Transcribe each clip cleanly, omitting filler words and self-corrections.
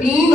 3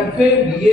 FA BA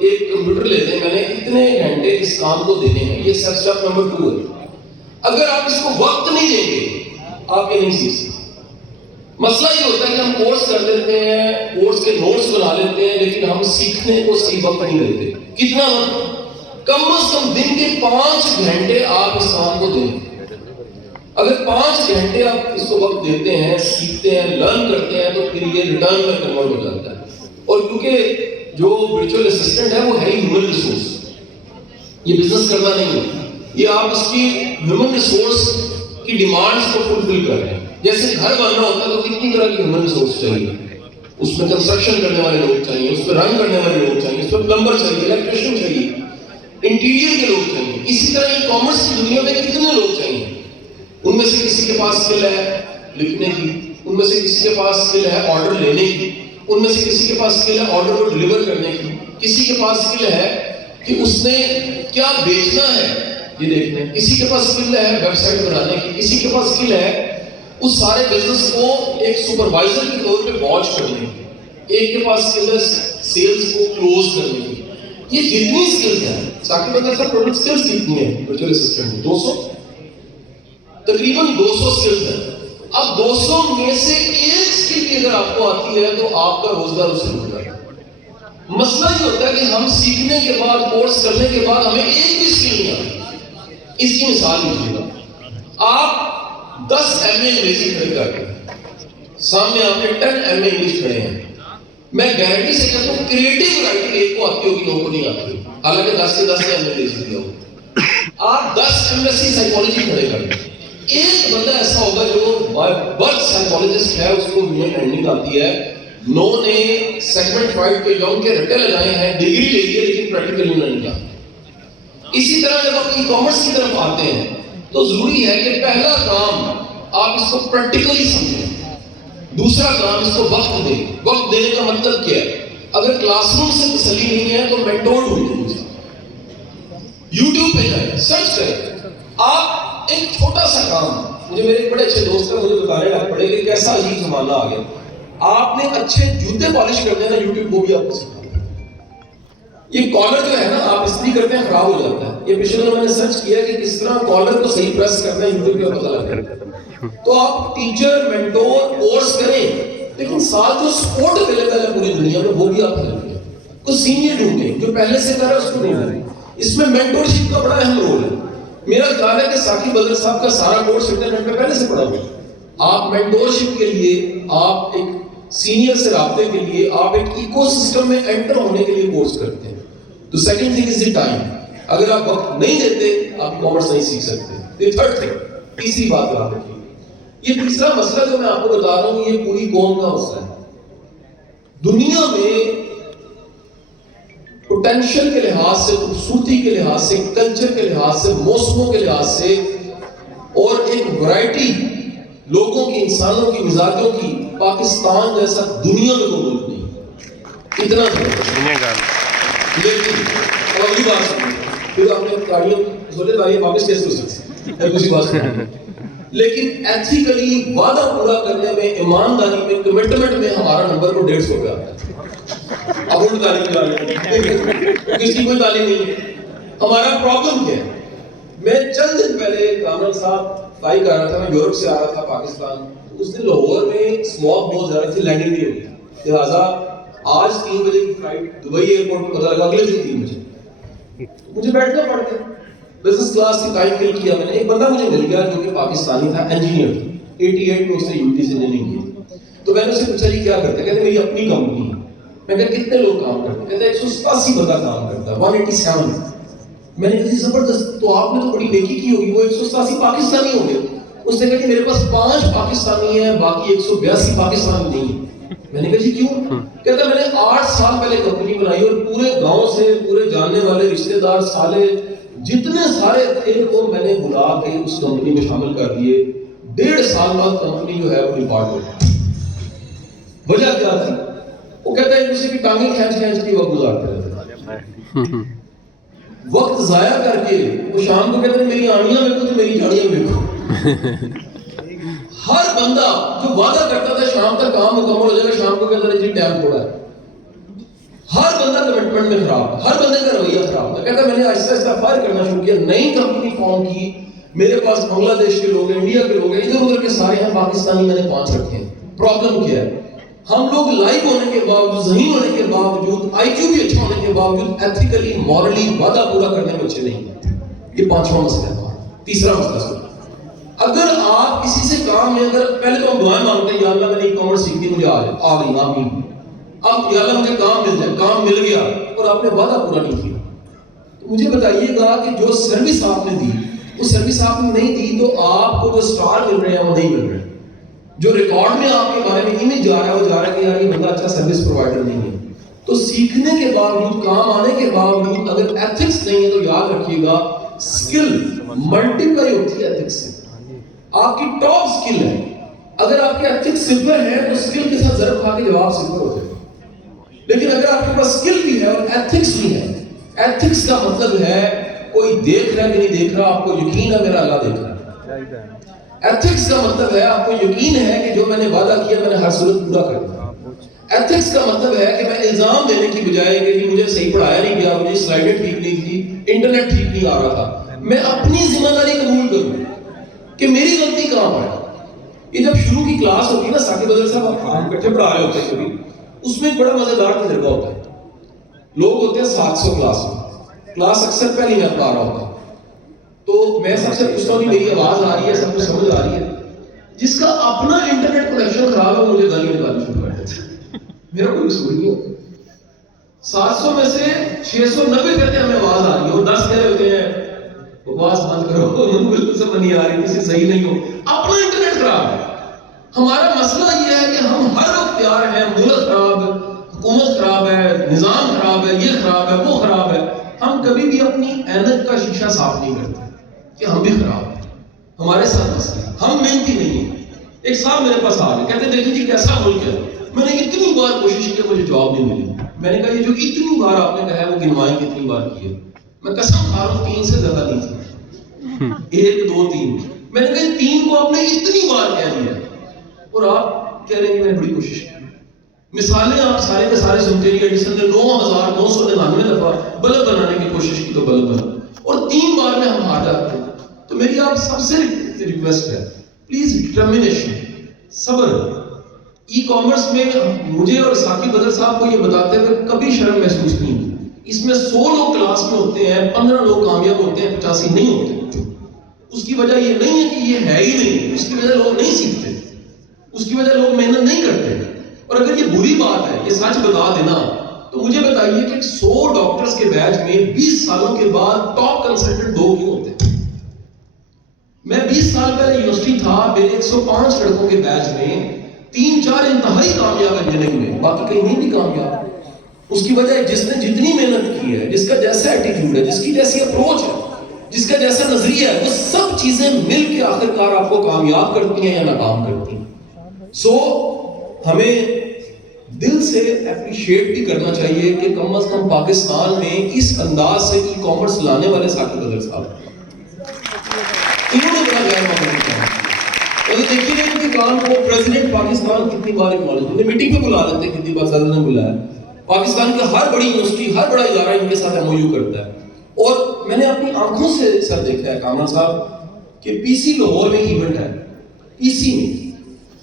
ایک computer لیتے ہیں، میں نے اتنے گھنٹے اس کام کو دینے ہیں، یہ اسٹیپ نمبر 2 ہے. اگر آپ اس کو وقت نہیں دیں گے آپ یہ نہیں سیکھ سکتے. مسئلہ یہ ہوتا ہے کہ ہم کورس کر لیتے ہیں، کورس کے نوٹس بنا لیتے ہیں، لیکن ہم سیکھنے کو صحیح وقت نہیں دیتے. کتنا وقت؟ کم از کم دن کے 5 گھنٹے آپ اس کام کو دیں. اگر 5 گھنٹے آپ اس کو وقت دیتے ہیں، سیکھتے ہیں، لرن کرتے ہیں، تو پھر یہ ریٹرن میں کنورٹ ہو جاتا ہے. اور کیونکہ جو ورچوئل اسسٹنٹ ہے وہ ہے ہیومن ریسورس، یہ بزنس کرنا نہیں ہے، یہ آپ اس کی ہیومن ریسورس کی ڈیمانڈز کو فلفل کر رہے ہیں. جیسے گھر بننا ہوتا ہے تو کتنی طرح کی ہیومن ریسورس چاہیے، اس میں کنسٹرکشن کرنے والے لوگ چاہیے، اس پہ رن کرنے والے لوگ چاہیے، اس پہ پلمبر چاہیے، الیکٹریشین چاہیے، انٹیریئر کے لوگ چاہیے. اسی طرح ای کامرس کی دنیا میں کتنے لوگ چاہیے. ان میں سے کسی کے پاس اسکل ہے لکھنے کی، ان میں سے کسی کے پاس اسکل ہے آرڈر لینے کی، ان میں سے کسی کے پاس اسکل ہے آرڈر کو ڈلیور کرنے کی، کسی کے پاس اسکل ہے کہ اس نے کیا بیچنا ہے یہ دیکھنا ہے، کسی کے پاس اسکل ہے ویب سائٹ بنانے کی، کسی کے پاس اسکل ہے اس سارے بزنس کو ایک سپروائزر کے طور پہ واچ کرنے کی، ایک کے پاس اسکل ہے سیلز کو کلوز کرنے کی. یہ جتنی اسکلز ہیں ساقب بدر صاحب ٹوٹل اسکلز کتنی ہیں ورچوئل اسسٹنٹ میں؟ 200، تقریباً 200 اسکلز ہیں. اب 200 میں سے ایک اسکل بھی اگر آپ کو آتی ہے تو آپ کا روزگار اس سے مل جائے گا. مسئلہ یہ ہوتا ہے کہ ہم سیکھنے کے بعد، کورس کرنے کے بعد ہمیں ایک بھی اسکل نہیں آتی. اس کی مثال لیجیے گا، آپ 10 MA انگلش کھڑے کر کے سامنے آپ نے 10 MA انگلش کھڑے ہیں، میں گارنٹی سے کہتا ہوں کریٹو رائٹنگ ایک کو آتی ہوگی، لوگوں کو نہیں آتی، حالانکہ 10 سے 10 MA انگلش دیا ہوگا. آپ 10 MSc سائیکالوجی کھڑے کر کے ایک بندہ ایسا ہوگا جو برتھ سائیکالوجسٹ ہے، اس کو ہیومن ہینڈلنگ آتی ہے، 9 نے سیگمنٹ 5 کے یونگ کے رٹے لگائے ہیں، ڈگری لے لی ہے لیکن پریکٹیکل نہیں کیا. اسی طرح جب آپ ای کامرس کی طرف آتے ہیں تو ضروری ہے کہ پہلا کام آپ اس کو پریکٹیکلی سمجھیں، دوسرا کام اس کو وقت دیں. وقت دینے کا مطلب کیا ہے؟ اگر کلاس روم سے تسلی نہیں ہے تو مینٹور ڈھونڈیں، یوٹیوب پہ جائیں، سرچ کریں. آپ ایک چھوٹا سا کام، مجھے میرے ایک بڑے اچھے دوست ہیں، مجھے بتانے لگ پڑے کہ کیسا عجیب زمانہ آ گیا. آپ نے اچھے جوتے پالش کرنے ہیں نا، یوٹیوب وہ بھی آپ کو سکھاتا ہے. یہ کالر جو ہے نا آپ استری کرتے ہیں خراب ہو جاتا ہے، یہ پچھلے دنوں میں نے سرچ کیا کہ کس طرح کالر کو صحیح پریس کرنا ہے، یوٹیوب پہ پتہ لگ جاتا ہے. تو آپ ٹیچر، مینٹور، کورس کریں، لیکن ساتھ جو سپورٹ اویلیبل ہے پوری دنیا میں وہ بھی آپ ہیلپ کریں. کچھ سینئر ڈھونڈیں جو پہلے سے کر رہا ہے اس کو ڈھونڈیں. اس میں مینٹورشپ کا بڑا اہم رول ہے. میرا خیال ہے کہ ساقب بدر صاحب کا سارا کورس انٹرنیٹ پہ پہلے سے پڑا ہوا ہے. آپ مینٹورشپ کے لیے، آپ ایک سینئر سے رابطے کے لیے، آپ ایک ایکو سسٹم میں انٹر ہونے کے لیے کورس کرتے ہیں. تو second thing is the time. اگر آپ وقت نہیں دیتے آپ کامرس نہیں سیکھ سکتے. دی تھرڈ تھنگ، تیسری بات یاد رکھیے، یہ تیسرا مسئلہ جو میں آپ کو بتا رہا ہوں یہ پوری قوم کا مسئلہ ہے. دنیا میں پوٹینشل کے لحاظ سے، خوبصورتی کے لحاظ سے، کلچر کے لحاظ سے، موسموں کے لحاظ سے، اور ایک ورائٹی لوگوں کی، انسانوں کی، مزاجوں کی، پاکستان جیسا دنیا میں کوئی ملک نہیں. اتنا لیکن اگلی بات سنیں، پھر آپ نے گاڑیوں سوچے تاریخ واپس کیسے ہو سکتی ہے، دوسری بات سنیں. لیکن ایتھیکلی وعدہ پورا کرنے میں، ایمانداری میں، کمٹمنٹ میں ہمارا نمبر کو 150 پہ آتا ہے. اب ان تعلیم جا رہے ہیں، کس کی کوئی تعلیم نہیں ہے. ہمارا پرابلم کیا ہے؟ میں چند دن پہلے کامران صاحب فلائی کر رہا تھا، میں یورپ سے آ رہا تھا پاکستان. اس دن لاہور میں اسموگ بہت زیادہ تھی، لینڈنگ نہیں ہوئی، لہٰذا آج 3 بجے کی فلائٹ دبئی ایئرپورٹ پہ پتہ لگا اگلے دن 3 بجے مجھے بیٹھنا پڑ گیا. بزنس کلاس کی ٹائم فل کیا میں نے. ایک بندہ مجھے مل گیا جو کہ پاکستانی تھا، انجینئر تھا، 88 میں اس نے یوٹی سے انجینئرنگ کی. تو میں نے اسے پوچھا جی کیا کرتے؟ کہتے میری اپنی کمپنی ہے. میں کہا کتنے لوگ کام کرتے؟ کہتے 187 بندہ کام کرتا ہے، 187. میں نے کہا زبردست، تو آپ نے تو بڑی نیکی کی ہوگی، وہ 187 پاکستانی ہو گئے. اس نے کہا کہ میرے پاس 5 پاکستانی ہیں، باقی 182 پاکستانی نہیں ہیں. میں نے کہا جی کیوں؟ کہتا میں نے 8 سال پہلے کمپنی بنائی اور پورے گاؤں سے، پورے جاننے والے رشتہ دار سالے جتنے سارے تھے وہ میں نے بلا کے اس کمپنی میں شامل کر دیے. 1.5 سال بعد کمپنی جو ہے وہ ڈپارٹ ہو گئی. وجہ کیا تھی؟ وہ کہتا ہے دوسرے کی ٹانگیں کھینچ کے وقت گزارتے رہتے، وقت ضائع کر کے. وہ شام کو کہتے ہیں میری آڑیاں دیکھو تو میری جھاڑیاں دیکھو. ہر بندہ جو وعدہ کرتا تھا شام تک کام مکمل ہو جائے گا، شام کو کہتا ہے جی ٹائم تھوڑا ہے. ہر بندہ کمٹمنٹ میں خراب ہے، ہر بندے کا رویہ خراب ہے. کہتا ہے میں نے آہستہ آہستہ فائر کرنا شروع کیا، نئی کمپنی فارم کی. میرے پاس بنگلہ دیش کے لوگ ہیں، انڈیا کے لوگ ہیں، ادھر ادھر کے سارے ہیں، پاکستانی میں نے 5 رکھے ہیں. پرابلم کیا ہے؟ ہم لوگ لائق ہونے کے باوجود، ذہین ہونے کے باوجود، آئی کیو بھی اچھا ہونے کے باوجود ایتھیکلی مورلی وعدہ پورا کرنے میں اچھے نہیں ہیں. یہ 5واں مسئلہ ہے. تیسرا مسئلہ سن، اگر آپ کسی سے کام میں، اگر پہلے تو ہم دعائیں مانگتے ہیں یا اللہ میں نے ای کامرس سیکھنی، مجھے آ گئی آمین. اب یا اللہ مجھے کام مل جائے، کام مل گیا اور آپ نے وعدہ پورا نہیں کیا، تو مجھے بتائیے گا کہ جو سروس آپ نے دی، وہ سروس آپ نے نہیں دی تو آپ کو جو سٹار مل رہے ہیں وہ نہیں مل رہے. جو ریکارڈ میں آپ کے بارے میں امیج جا رہا ہے وہ جا رہا ہے کہ یار یہ بندہ اچھا سروس پرووائڈر نہیں ہے. تو سیکھنے کے باوجود، کام آنے کے باوجود اگر ایتھکس نہیں ہے تو یاد رکھیے گا اسکل ملٹیپلائی ہوتی ہے ایتھکس سے. آپ کی ٹاپ اسکل ہے، اگر آپ کے ایتھکس صفر ہے تو اسکل کے ساتھ ضرب کھا کے جواب صفر ہو جائے. لیکن اگر آپ کے پاس اسکل بھی ہے اور ایتھکس بھی ہے، ایتھکس کا مطلب ہے کوئی دیکھ رہا ہے کہ نہیں دیکھ رہا، آپ کو یقین ہے میرا اللہ دیکھ رہا ہے. ایتھکس کا مطلب ہے آپ کو یقین ہے کہ جو میں نے وعدہ کیا میں نے ہر صورت پورا کرنا. ایتھکس کا مطلب ہے کہ میں الزام دینے کی بجائے کہ مجھے صحیح پڑھایا نہیں گیا، مجھے سلائیڈیں ٹھیک نہیں تھی، انٹرنیٹ ٹھیک نہیں آ رہا تھا، میں اپنی ذمہ داری قبول کروں کہ میری غلطی کہاں پر ہے. یہ جب شروع کی کلاس ہوتی ہے نا، ثاقب بدر صاحب ہم اکٹھے پڑھا رہے ہوتے ہیں کبھی، اس میں ایک بڑا مزیدار تجربہ ہوتا ہے. لوگ ہوتے ہیں 700 کلاس میں، کلاس اکثر پہلی میں پڑھا رہا ہوتا ہے، تو میں سب سے پوچھتا ہوں کہ میری آواز آ رہی ہے، سب کو سمجھ آ رہی ہے. جس کا اپنا انٹرنیٹ کنیکشن خراب ہے مجھے گالی نکالنی شروع کر دیتے ہیں، میرا کوئی قصور نہیں ہوتا. 700 میں سے 690 کہتے ہیں ہمیں آواز آ رہی ہے، اور 10 کہہ رہے ہوتے ہیں بکواس بند کرو، بالکل سمجھ نہیں آ رہی، کسی صحیح نہیں ہو، اپنا انٹرنیٹ خراب ہے. ہمارا مسئلہ یہ ہے کہ ہم ہر وقت تیار ہیں، ملک خراب ہے، حکومت خراب ہے، نظام خراب ہے، یہ خراب ہے، وہ خراب ہے. ہم کبھی بھی اپنی اینک کا شیشہ صاف نہیں کرتے کہ ہم بھی خراب ہیں. ہمارے ساتھ مسئلہ ہے، ہم محنتی نہیں ہیں. ایک صاحب میرے پاس آ گئے، کہتے دیکھیں جی کیسا ملک ہے، میں نے اتنی بار کوشش کی مجھے جواب نہیں ملی. میں نے کہا یہ جو اتنی بار آپ نے کہا ہے وہ گنوائیں کتنی بار کی ہے. میں قسم کھا رہا ہوں 3 سے زیادہ نہیں تھی، 1 2 3. میں نے کہا 3 کو آپ نے اتنی بار کہہ دیا اور آپ کہہ رہے ہیں کہ میں نے بڑی کوشش کی. مثالیں آپ سارے کے سارے سنتے رہیے. ایڈیسن نے 9999 دفعہ بلب بنانے کی کوشش کی تو بلب بنا، اور 3 بار میں ہم ہار جاتے ہیں. تو میری آپ سب سے ریکویسٹ ہے، پلیز ڈٹرمنیشن، صبر. ای کامرس میں مجھے اور ثاقب بدر صاحب کو یہ بتاتے ہوئے کبھی شرم محسوس نہیں ہوئی. اس میں 100 لوگ کلاس میں ہوتے ہیں، 15 لوگ کامیاب ہوتے ہیں، 85 نہیں ہوتے. اس کی وجہ یہ نہیں ہے کہ یہ ہے ہی نہیں، اس کی وجہ لوگ نہیں سیکھتے، اس کی وجہ لوگ محنت نہیں کرتے. اور اگر یہ بری بات ہے، یہ سچ بتا دینا، تو مجھے بتائیے کہ 100 ڈاکٹرز کے بیچ میں 20 سالوں کے بعد ٹاپ کنسلٹنٹ 2 کیوں ہوتے ہیں؟ میں 20 سال پہلے یونیورسٹی تھا، میرے 105 لڑکوں کے بیچ میں 3-4 انتہائی کامیاب انجینئرنگ میں، باقی کہیں نہیں بھی کامیاب. اس کی وجہ جس نے جتنی محنت کی ہے، جس کا جیسا ایٹیٹیوڈ ہے، جس کی جیسی اپروچ ہے، جس کا جیسا نظریہ ہے، وہ سب چیزیں مل کے آخرکار آپ کو کامیاب کرتی ہیں یا ناکام کرتی ہیں. سو ہمیں دل سے اپریشیٹ بھی کرنا چاہیے کہ کم از کم پاکستان میں اس انداز سے ای کامرس لانے والے ثاقب بدر صاحب انہوں نے بڑا غیر معمولی کام کیا. اور دیکھیے گا ان کے کام کو پریزیڈنٹ پاکستان کتنی بار اکنالج، انہیں میٹنگ پہ بلا لیتے ہیں، کتنی بار صدر نے بلایا. پاکستان کا ہر بڑی یونیورسٹی، ہر بڑا ادارہ ان کے ساتھ ایم او یو کرتا ہے. اور میں نے اپنی آنکھوں سے سر دیکھا ہے کامران صاحب کہ پی سی لاہور میں ایونٹ ہے، پی سی میں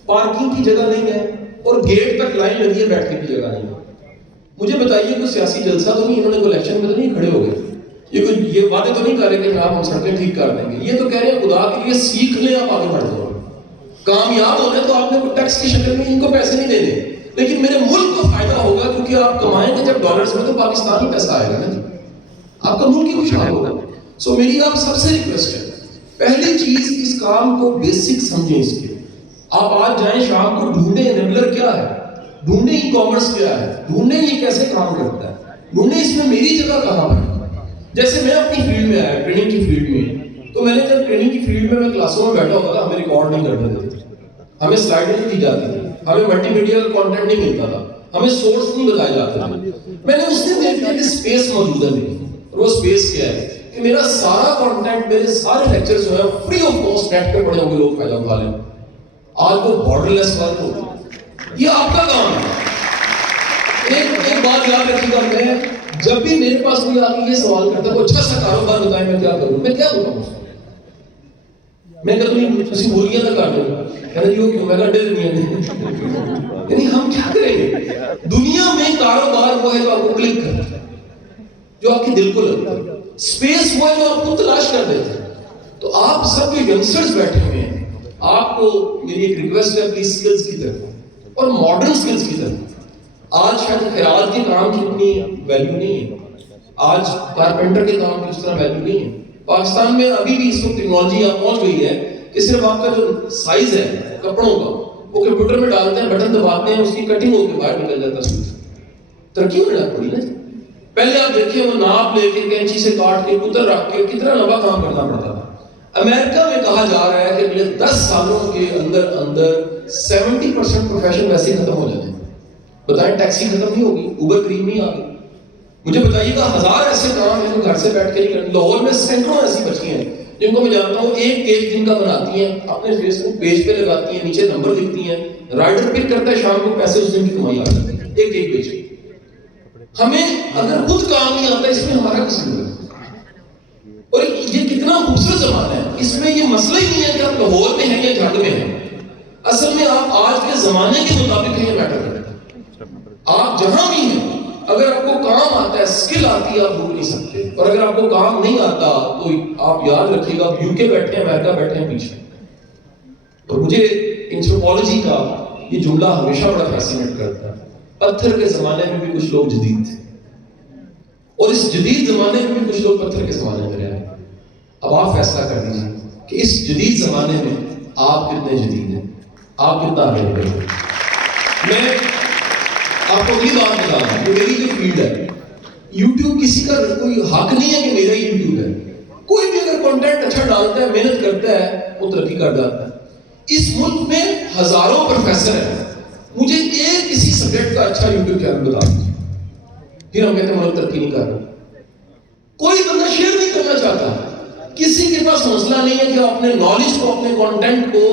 پارکنگ کی جگہ نہیں ہے اور گیٹ تک لائن لگی ہے، بیٹھنے کی جگہ نہیں ہے. مجھے بتائیے کوئی سیاسی جلسہ تو نہیں، انہوں نے کوئی الیکشن میں تو نہیں کھڑے ہو گئے، یہ وعدے تو نہیں کر رہے کہ جناب ہم سڑکیں ٹھیک کر دیں گے. یہ تو کہہ رہے ہیں خدا کے لیے سیکھ لیں، آپ آگے بڑھ جاؤ. کامیاب ہونے تو آپ نے کوئی ٹیکس کی شکل میں ان کو پیسے نہیں دینے، لیکن میرے ملک کو فائدہ ہوگا کیونکہ آپ کمائیں گے جب ڈالرز میں تو پاکستان ہی پیسہ آئے گا نا جی، آپ کا ملک ہی خوشحال ہوگا. سو میری آپ سب سے ریکویسٹ ہے، پہلی چیز اس کام کو بیسک سمجھیں. اس کے آپ آج جائیں شام کو ڈھونڈیں انیبلر کیا ہے، ڈھونڈیں ای کامرس کیا ہے، ڈھونڈیں یہ کیسے کام کرتا ہے، ڈھونڈیں اس میں میری جگہ کہاں پر. جیسے میں اپنی فیلڈ میں آیا، ٹریننگ کی فیلڈ میں، تو میں نے جب ٹریننگ کی فیلڈ میں کلاسوں میں بیٹھا ہوتا تھا، ہمیں ریکارڈ نہیں کرنے دیتے تھے، ہمیں سلائڈیں نہیں دی جاتی تھی، ہمیں ملٹی میڈیا کا کانٹینٹ نہیں ملتا تھا، ہمیں سورس نہیں بتائے جاتے تھے. میں نے اس دن دیکھ لیا کہ اسپیس موجود ہے میری، اور وہ اسپیس کیا ہے کہ میرا سارا کانٹینٹ، میرے سارے لیکچرز جو ہیں فری آف کاسٹ نیٹ پہ پڑے ہوں گے، لوگ فائدہ اٹھا لیں. آج وہ بارڈر لیس ورک ہوگی، یہ آپ کا کام ہے. ایک بات یاد رکھیے گا, میں جب بھی میرے پاس کوئی آگے یہ سوال کرتا ہے وہ اچھا سا کاروبار بتائیں میں کیا کروں, میں کیا بتاؤں اس کو؟ میں کہتا ہوں کسی بولیاں نہ کر دوں, کہنا جی وہ کیوں, میں کہا ڈر نہیں ہے. یعنی ہم کیا کریں گے؟ دنیا میں کاروبار وہ ہے جو آپ کو کلک کرتا ہے, جو آپ کے دل کو لگتا ہے, اسپیس وہ ہے جو آپ کو تلاش کر دیتا ہے. تو آپ سب جو ینگسٹرز بیٹھے ہوئے ہیں, آپ کو میری ایک ریکویسٹ ہے پلیز سکلز کی طرف اور ماڈرن سکلز کی طرف. آج شاید خیرات کے کام کی اتنی ویلیو نہیں ہے, آج کارپینٹر کے کام کی اس طرح ویلیو نہیں ہے. پاکستان میں ابھی بھی اس وقت ٹیکنالوجی یہاں پہنچ گئی ہے کہ صرف آپ کا جو سائز ہے کپڑوں کا وہ کمپیوٹر میں ڈالتے ہیں, بٹن دباتے ہیں, اس کی کٹنگ ہو کے باہر نکل جاتا ہے. ترقی ہونے لگ پڑی نا. پہلے آپ دیکھیں وہ ناپ لے کے کینچی سے کاٹ کے کتر رکھ کے کتنا لمبا کام کرنا پڑتا تھا. امریکہ میں کہا جا رہا ہے کہ اگلے 10 سالوں کے اندر 70% پروفیشن ویسے ہی ختم ہو جاتے ہیں. بتائیں ٹیکسی ختم نہیں ہوگی, اوبر گرین نہیں آ گئی. مجھے بتائیے گا 1000 ایسے کام ہیں جو گھر سے بیٹھ کے نہیں کرتے. لاہور میں سینکڑوں ایسی بچی ہیں جن کو میں جانتا ہوں, ایک کیک جن کا بناتی ہیں, اپنے فیس بک پیج پہ لگاتی ہیں, نیچے نمبر لکھتی ہیں, رائڈر پک کرتا ہے, شام کو پیسے اس دن کی کمائی آ جاتی ہے ایک کیک بیچ کے. ہمیں اگر خود کام نہیں آتا اس میں ہمارا قصور ہے. اور یہ کتنا خوبصورت زمانہ ہے, اس میں یہ مسئلہ ہی نہیں ہے کہ آپ لاہور میں ہیں یا جھنگ میں ہیں. اصل میں آپ آج کے زمانے کے مطابق ہیں, یہ میٹر کرتا ہے. آپ جہاں بھی ہیں, اگر آپ کو کام آتا ہے, اسکل آتی ہے, آپ بھول نہیں سکتے. اور اگر آپ کو کام نہیں آتا تو آپ یاد رکھیے گا, یو کے بیٹھے ہیں, امریکہ بیٹھے ہیں پیچھے. اور مجھے اینتھروپولوجی کا یہ جملہ ہمیشہ بڑا فیسینیٹ کرتا ہے. پتھر کے زمانے میں بھی کچھ لوگ جدید تھے, اور اس جدید زمانے میں بھی کچھ لوگ پتھر کے زمانے میں رہے. اب آپ فیصلہ کر دیجیے کہ اس جدید زمانے میں آپ کتنے جدید ہیں, آپ کتنا آگے بڑھے ہیں. میں آپ کو اگلی بات بتا رہا ہوں, میری جو فیلڈ ہے, یوٹیوب کسی کا کوئی حق نہیں ہے کہ میرا ہی یوٹیوب ہے. کوئی بھی اگر کنٹینٹ اچھا ڈالتا ہے, محنت کرتا ہے, وہ ترقی کر جاتا ہے. اس ملک میں ہزاروں پروفیسر ہیں, مجھے ایک کسی سبجیکٹ کا اچھا یوٹیوب چینل بتا دیجیے, پھر ہم کہتے ہیں ملک ترقی نہیں کر رہا. کوئی بندہ شیئر نہیں کرنا چاہتا. کسی کے پاس مسئلہ نہیں ہے کہ اپنے نالج کو, اپنے کانٹینٹ کو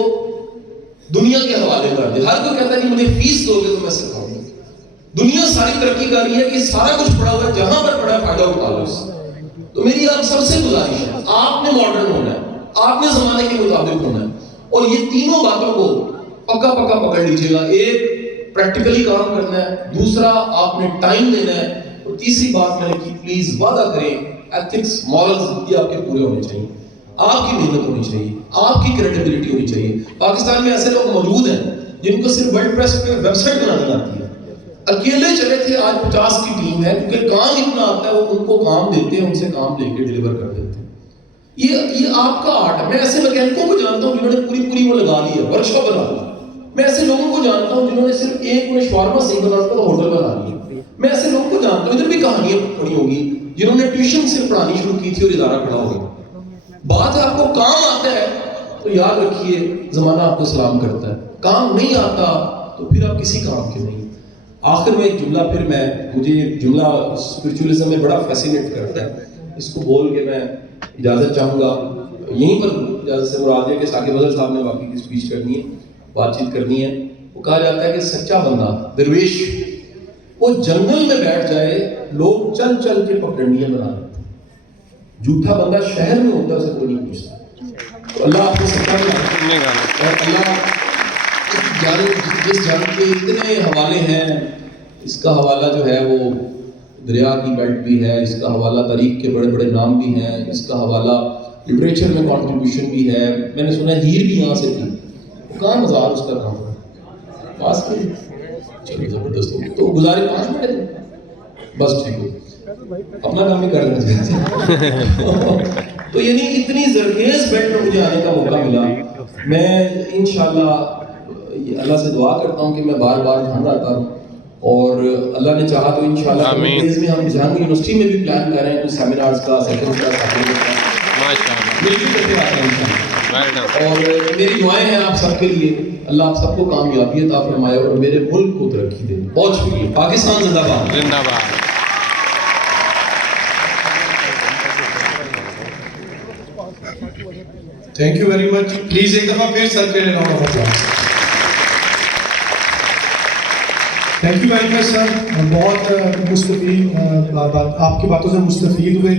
دنیا کے حوالے کر دے. ہر کوئی کہتا ہے کہ مجھے فیس دو گے تو میں سکھاؤں گا. دنیا ساری ترقی کر رہی ہے کہ سارا کچھ پڑا ہوا ہے, جہاں پر پڑا ہے فائدہ اٹھا لو اس سے. تو میری آپ سب سے گزارش ہے, آپ نے ماڈرن ہونا ہے, آپ نے زمانے کے مطابق ہونا ہے, اور یہ تینوں باتوں کو پکا پکڑ لیجیے گا. ایک پریکٹیکلی کام کرنا ہے, دوسرا آپ نے ٹائم دینا ہے, اور تیسری بات میں نے کی, پلیز وعدہ کریں ایتھکس مورلز یہ آپ کے پورے ہونے چاہیے. آپ کی محنت ہونی چاہیے, آپ کی کریڈیبلٹی ہونی چاہیے. پاکستان میں ایسے لوگ موجود ہیں جن کو صرف ورڈ پریس پہ ویب سائٹ بنانے آتی ہے, اکیلے چلے تھے, آج 50 کی ٹیم ہے, کیونکہ کام اتنا آتا ہے, وہ ان کو کام دیتے ہیں, ان سے کام لے کے ڈیلیور کر دیتے ہیں. یہ آپ کا آرٹ ہے. میں ایسے میکینکوں کو جانتا ہوں جنہوں نے پوری وہ لگا لی ہے, ورک شاپ بنا لی. میں ایسے لوگوں کو جانتا ہوں جنہوں نے صرف ایک میں شاورما سیکھ بنا کر ہوٹل بنا لی. میں ایسے لوگوں کو جانتا ہوں, ادھر بھی کہانیاں پڑھی ہوگی, جنہوں نے ٹیوشن صرف پڑھانی شروع کی تھی اور ادارہ کھڑا ہو گیا. بات ہے آپ کو کام آتا ہے تو یاد رکھیے زمانہ آپ کو سلام کرتا ہے, کام نہیں آتا تو پھر آپ کسی کام کے نہیں. آخر میں ایک جملہ, پھر مجھے یہ جملہ اسپرچولیزم میں بڑا فیسینیٹ کرتا ہے, اس کو بول کے میں اجازت چاہوں گا. یہیں پر اجازت سے مراد ہے کہ ثاقب اظہر صاحب نے باقی کی اسپیچ کرنی ہے, بات چیت کرنی ہے. وہ کہا جاتا ہے کہ سچا بندہ درویش وہ جنگل میں بیٹھ جائے, لوگ چل کے پگڈنڈیاں بنا لیتے ہیں. جھوٹا بندہ شہر میں ہوتا ہے, اسے کوئی نہیں پوچھتا. تو اللہ آپ کو سچا بنا, اور اللہ جس جنگ کے اتنے حوالے ہیں, اس کا حوالہ جو ہے وہ دریا کی بیلٹ بھی ہے, اس کا حوالہ تاریخ کے بڑے نام بھی ہیں, اس کا حوالہ لٹریچر میں کنٹریبیوشن بھی ہے. میں نے سنا ہیر بھی یہاں سے تھی, کہاں مزار اس کا کام ہے پاس کے. چلو زبردست. تو گزارے 5 منٹ ہے بس, ٹھیک ہو, اپنا کام ہی کر لینا. تو یعنی اتنی زرخیز بیلٹ میں مجھے آنے کا موقع ملا. میں انشاءاللہ اللہ سے دعا کرتا ہوں کہ میں بار جھنگ آتا ہوں, اور اللہ نے چاہا تو انشاءاللہ اس میں ہم جھنگ یونیورسٹی میں بھی پلان کر رہے ہیں, کچھ سیمینارز کا, سیشنز کا, اور میری دعائیں ہیں آپ سب کے لیے. اللہ آپ سب کو کامیابی عطا فرمائے اور میرے ملک کو ترقی دے. بہت شکریہ. پاکستان زندہ باد. زندہ باد. Thank you very much. Please ایک دفعہ پھر سر کے round of applause. Thank you very much sir. بہت مستفید آپ کی باتوں سے مستفید ہوئے.